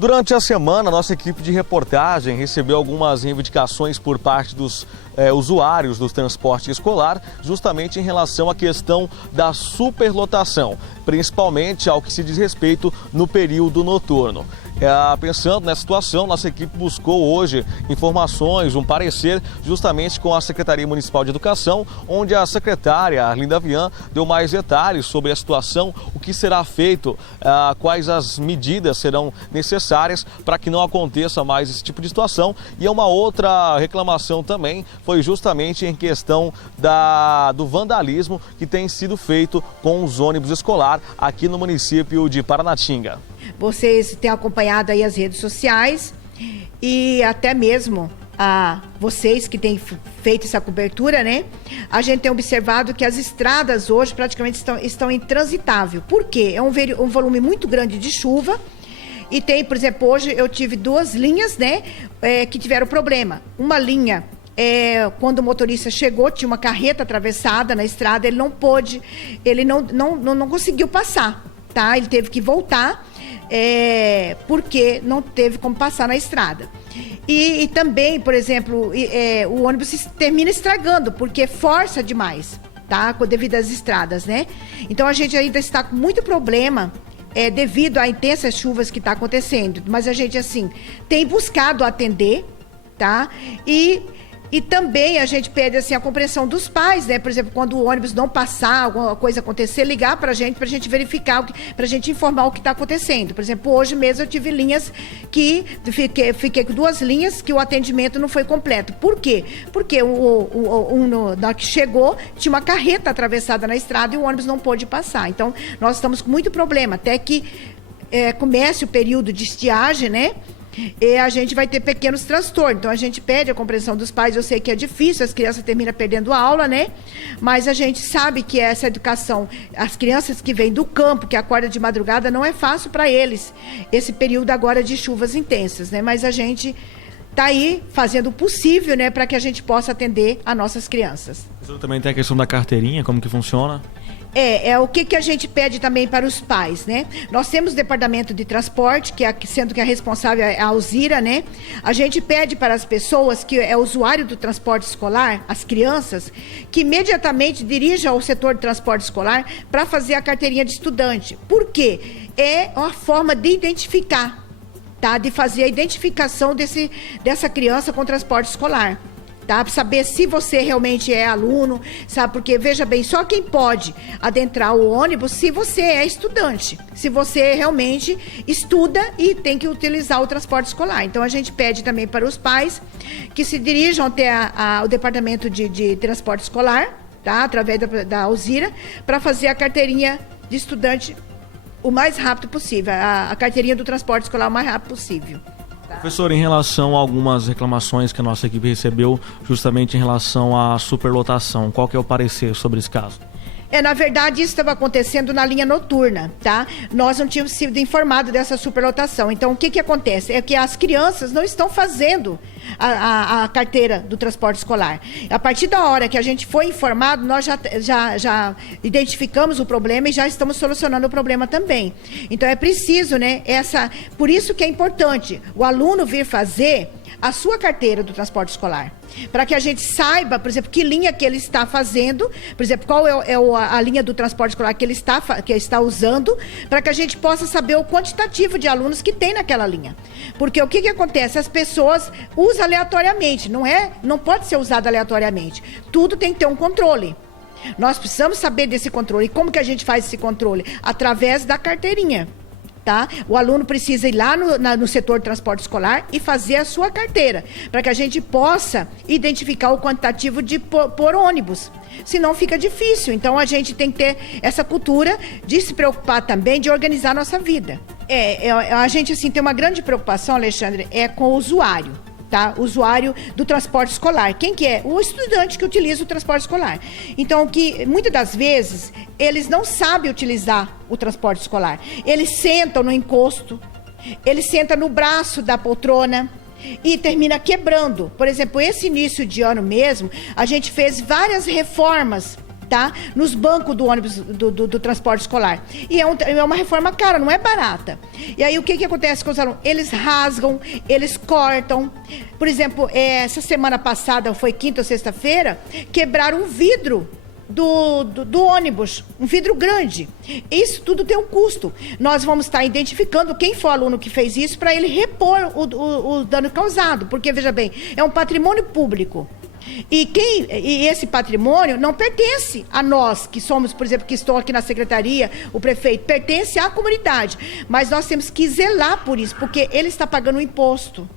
Durante a semana, nossa equipe de reportagem recebeu algumas reivindicações por parte dos usuários do transporte escolar, justamente em relação à questão da superlotação, principalmente ao que se diz respeito no período noturno. Pensando nessa situação, nossa equipe buscou hoje informações, um parecer justamente com a Secretaria Municipal de Educação, onde a secretária Arlinda Vian deu mais detalhes sobre a situação, o que será feito, quais as medidas serão necessárias para que não aconteça mais esse tipo de situação. E uma outra reclamação também foi justamente em questão do vandalismo que tem sido feito com os ônibus escolar aqui no município de Paranatinga. Vocês têm acompanhado aí as redes sociais e até mesmo vocês que têm feito essa cobertura, né? A gente tem observado que as estradas hoje praticamente estão intransitáveis. Por quê? É um volume muito grande de chuva e tem, por exemplo, hoje eu tive 2 linhas, né, que tiveram problema. Uma linha, quando o motorista chegou, tinha uma carreta atravessada na estrada, ele não pôde, ele não conseguiu passar, tá? Ele teve que voltar. Porque não teve como passar na estrada. E também, por exemplo, o ônibus termina estragando, porque força demais, tá? Devido às estradas, né? Então a gente ainda está com muito problema devido a intensas chuvas que está acontecendo. Mas a gente, assim, tem buscado atender, tá? E também a gente pede assim, a compreensão dos pais, né? Por exemplo, quando o ônibus não passar, alguma coisa acontecer, ligar pra gente verificar, pra gente informar o que está acontecendo. Por exemplo, hoje mesmo eu tive linhas que fiquei com 2 linhas que o atendimento não foi completo. Por quê? Porque na hora que chegou, tinha uma carreta atravessada na estrada e o ônibus não pôde passar. Então, nós estamos com muito problema. Até que comece o período de estiagem, né? E a gente vai ter pequenos transtornos. Então a gente pede a compreensão dos pais. Eu sei que é difícil, as crianças terminam perdendo a aula, né? Mas a gente sabe que essa educação, as crianças que vêm do campo, que acordam de madrugada, não é fácil para eles esse período agora de chuvas intensas, né? Mas a gente está aí fazendo o possível, né, para que a gente possa atender as nossas crianças. Também tem a questão da carteirinha, como que funciona? O que a gente pede também para os pais, né? Nós temos o departamento de transporte, sendo que a responsável é a Alzira, né? A gente pede para as pessoas que é usuário do transporte escolar, as crianças, que imediatamente dirijam ao setor de transporte escolar para fazer a carteirinha de estudante. Por quê? É uma forma de identificar, tá? De fazer a identificação dessa criança com o transporte escolar. Tá? Para saber se você realmente é aluno, sabe? Porque, veja bem, só quem pode adentrar o ônibus se você é estudante, se você realmente estuda e tem que utilizar o transporte escolar. Então, a gente pede também para os pais que se dirijam até o departamento de transporte escolar, tá? Através da Alzira, para fazer a carteirinha de estudante o mais rápido possível, a carteirinha do transporte escolar o mais rápido possível. Professor, em relação a algumas reclamações que a nossa equipe recebeu, justamente em relação à superlotação, qual que é o parecer sobre esse caso? Na verdade, isso estava acontecendo na linha noturna, tá? Nós não tínhamos sido informados dessa superlotação. Então, o que acontece? É que as crianças não estão fazendo a carteira do transporte escolar. A partir da hora que a gente foi informado, nós já identificamos o problema e já estamos solucionando o problema também. Então, é preciso, né? Por isso que é importante o aluno vir fazer a sua carteira do transporte escolar, para que a gente saiba, por exemplo, que linha que ele está fazendo, por exemplo, qual é a linha do transporte escolar que ele está usando, para que a gente possa saber o quantitativo de alunos que tem naquela linha. Porque o que acontece? As pessoas usam aleatoriamente, não pode ser usado aleatoriamente. Tudo tem que ter um controle. Nós precisamos saber desse controle. E como que a gente faz esse controle? Através da carteirinha. Tá? O aluno precisa ir lá no setor de transporte escolar e fazer a sua carteira, para que a gente possa identificar o quantitativo por ônibus. Senão fica difícil. Então a gente tem que ter essa cultura de se preocupar também, de organizar a nossa vida. A gente assim, tem uma grande preocupação, Alexandre, com o usuário. Tá? O usuário do transporte escolar. Quem que é? O estudante que utiliza o transporte escolar. Então, que muitas das vezes, eles não sabem utilizar o transporte escolar. Eles sentam no encosto, eles sentam no braço da poltrona e termina quebrando. Por exemplo, esse início de ano mesmo, a gente fez várias reformas tá? Nos bancos do ônibus do transporte escolar. E é uma reforma cara, não é barata. E aí o que acontece com os alunos? Eles rasgam, eles cortam. Por exemplo, essa semana passada, foi quinta ou sexta-feira, quebraram um vidro do ônibus, um vidro grande. Isso tudo tem um custo. Nós vamos estar identificando quem foi o aluno que fez isso para ele repor o dano causado, porque, veja bem, é um patrimônio público. E esse patrimônio não pertence a nós, que somos, por exemplo, que estou aqui na secretaria, o prefeito, pertence à comunidade. Mas nós temos que zelar por isso, porque ele está pagando um imposto.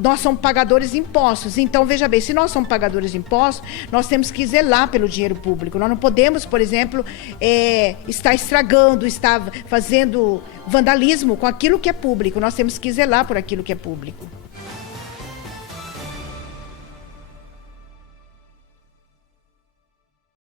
Nós somos pagadores de impostos. Então, veja bem, se nós somos pagadores de impostos, nós temos que zelar pelo dinheiro público. Nós não podemos, por exemplo, estar estragando, estar fazendo vandalismo com aquilo que é público. Nós temos que zelar por aquilo que é público.